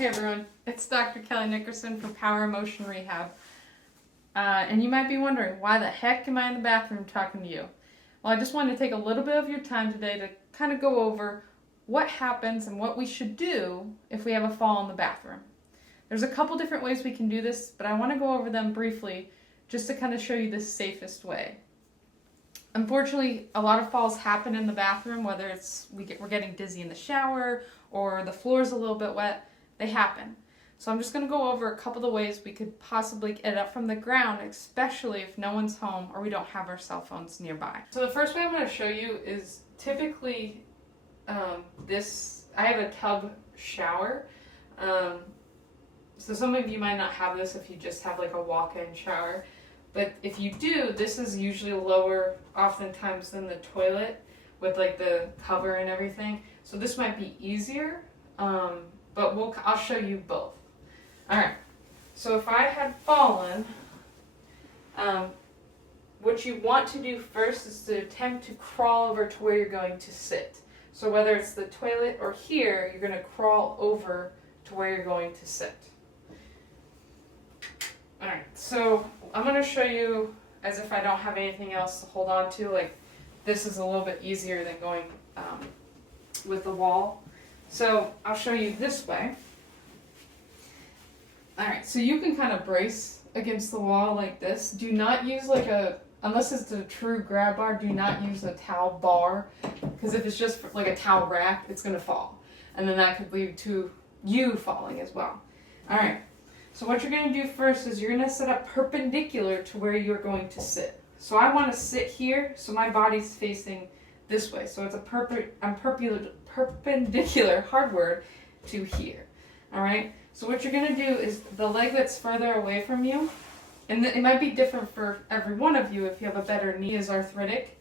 Hey everyone, it's Dr. Kelly Nickerson from Power Emotion Rehab. And you might be wondering, why the heck am I in the bathroom talking to you? Well, I just wanted to take a little bit of your time today to kind of go over what happens and what we should do if we have a fall in the bathroom. There's a couple different ways we can do this, but I want to go over them briefly just to kind of show you the safest way. Unfortunately, a lot of falls happen in the bathroom, whether it's we're getting dizzy in the shower or the floor's a little bit wet. They happen. So I'm just going to go over a couple of ways we could possibly get up from the ground, especially if no one's home or we don't have our cell phones nearby. So the first way I'm going to show you is typically I have a tub shower. So some of you might not have this if you just have like a walk-in shower. But if you do, this is usually lower oftentimes than the toilet with like the cover and everything. So this might be easier. But I'll show you both. Alright, so if I had fallen, what you want to do first is to attempt to crawl over to where you're going to sit. So whether it's the toilet or here, you're going to crawl over to where you're going to sit. Alright, so I'm going to show you as if I don't have anything else to hold on to. Like, this is a little bit easier than going with the wall. So I'll show you this way. Alright, so you can kind of brace against the wall like this. Do not use unless it's a true grab bar, do not use a towel bar. Because if it's just like a towel rack, it's going to fall. And then that could lead to you falling as well. Alright, so what you're going to do first is you're going to set up perpendicular to where you're going to sit. So I want to sit here, so my body's facing this way. So it's I'm perpendicular, hard word, to here. Alright? So what you're going to do is the leg that's further away from you, and it might be different for every one of you. If you have a better knee is arthritic,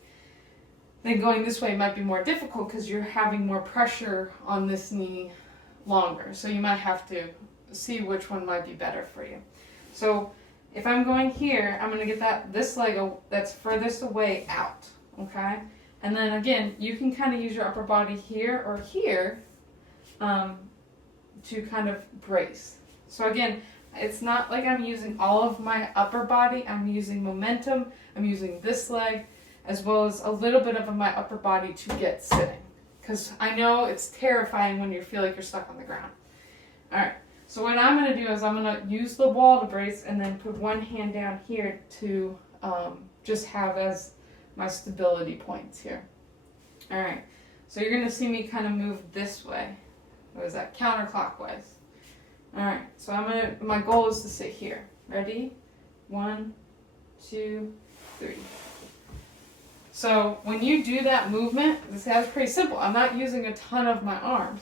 then going this way might be more difficult because you're having more pressure on this knee longer. So you might have to see which one might be better for you. So if I'm going here, I'm going to get this leg that's furthest away out. Okay? And then again, you can kind of use your upper body here or here to kind of brace. So again, it's not like I'm using all of my upper body. I'm using momentum. I'm using this leg as well as a little bit of my upper body to get sitting. Because I know it's terrifying when you feel like you're stuck on the ground. Alright, so what I'm going to do is I'm going to use the wall to brace and then put one hand down here to just have as my stability points here. Alright, so you're going to see me kind of move this way. What is that? Counterclockwise. Alright, so my goal is to sit here. Ready? 1, 2, 3. So when you do that movement, this is pretty simple. I'm not using a ton of my arms.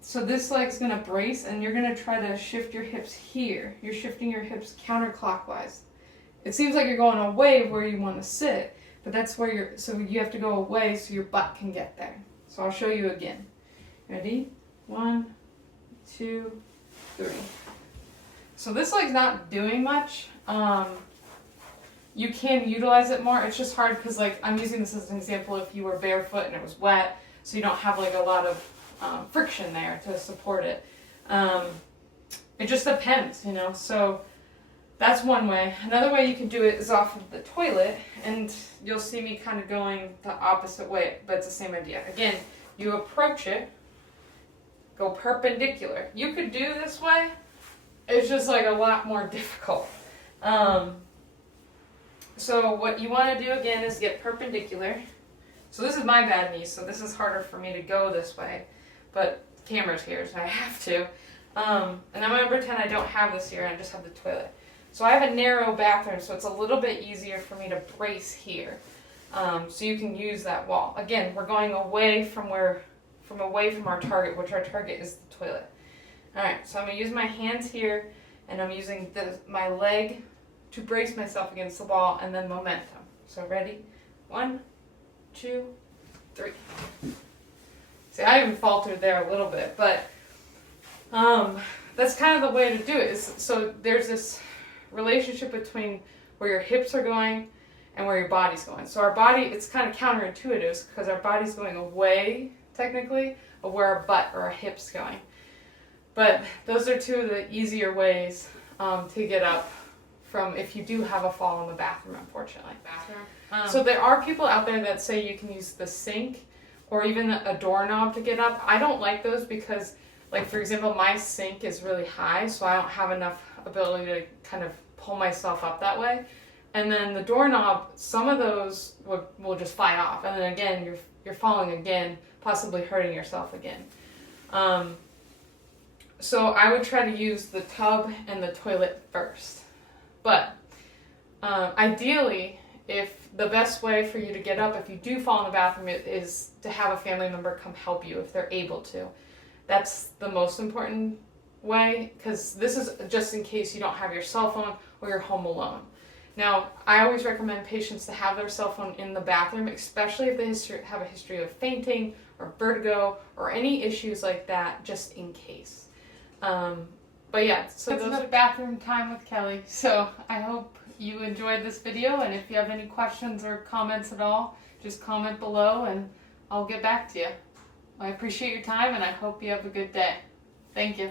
So this leg's going to brace and you're going to try to shift your hips here. You're shifting your hips counterclockwise. It seems like you're going away where you want to sit, but that's where so you have to go away so your butt can get there. So I'll show you again. Ready? 1, 2, 3. So this leg's not doing much. You can utilize it more. It's just hard because like I'm using this as an example if you were barefoot and it was wet, so you don't have like a lot of friction there to support it. It just depends, you know. So that's one way. Another way you can do it is off of the toilet, and you'll see me kind of going the opposite way, but it's the same idea. Again, you approach it, go perpendicular. You could do this way. It's just like a lot more difficult. So what you want to do again is get perpendicular. So this is my bad knee, so this is harder for me to go this way, but the camera's here, so I have to. And I'm going to pretend I don't have this here, I just have the toilet. So I have a narrow bathroom, so it's a little bit easier for me to brace here. So you can use that wall. Again, we're going away from our target, which our target is the toilet. Alright, so I'm going to use my hands here, and I'm using my leg to brace myself against the wall, and then momentum. So ready? 1, 2, 3. See, I even faltered there a little bit, but that's kind of the way to do it. So there's this relationship between where your hips are going and where your body's going. So our body, it's kind of counterintuitive because our body's going away, technically, of where our butt or our hips going. But those are two of the easier ways to get up from if you do have a fall in the bathroom, unfortunately. So there are people out there that say you can use the sink or even a doorknob to get up. I don't like those because, like, for example, my sink is really high, so I don't have enough ability to kind of pull myself up that way. And then the doorknob, some of those will just fly off. And then again, you're falling again, possibly hurting yourself again. So I would try to use the tub and the toilet first. But ideally, if the best way for you to get up if you do fall in the bathroom is to have a family member come help you if they're able to. That's the most important way, because this is just in case you don't have your cell phone or you're home alone. Now, I always recommend patients to have their cell phone in the bathroom, especially if they have a history of fainting or vertigo or any issues like that, just in case. But yeah, so that's enough bathroom time with Kelly. So I hope you enjoyed this video, and if you have any questions or comments at all, just comment below and I'll get back to you. I appreciate your time and I hope you have a good day. Thank you.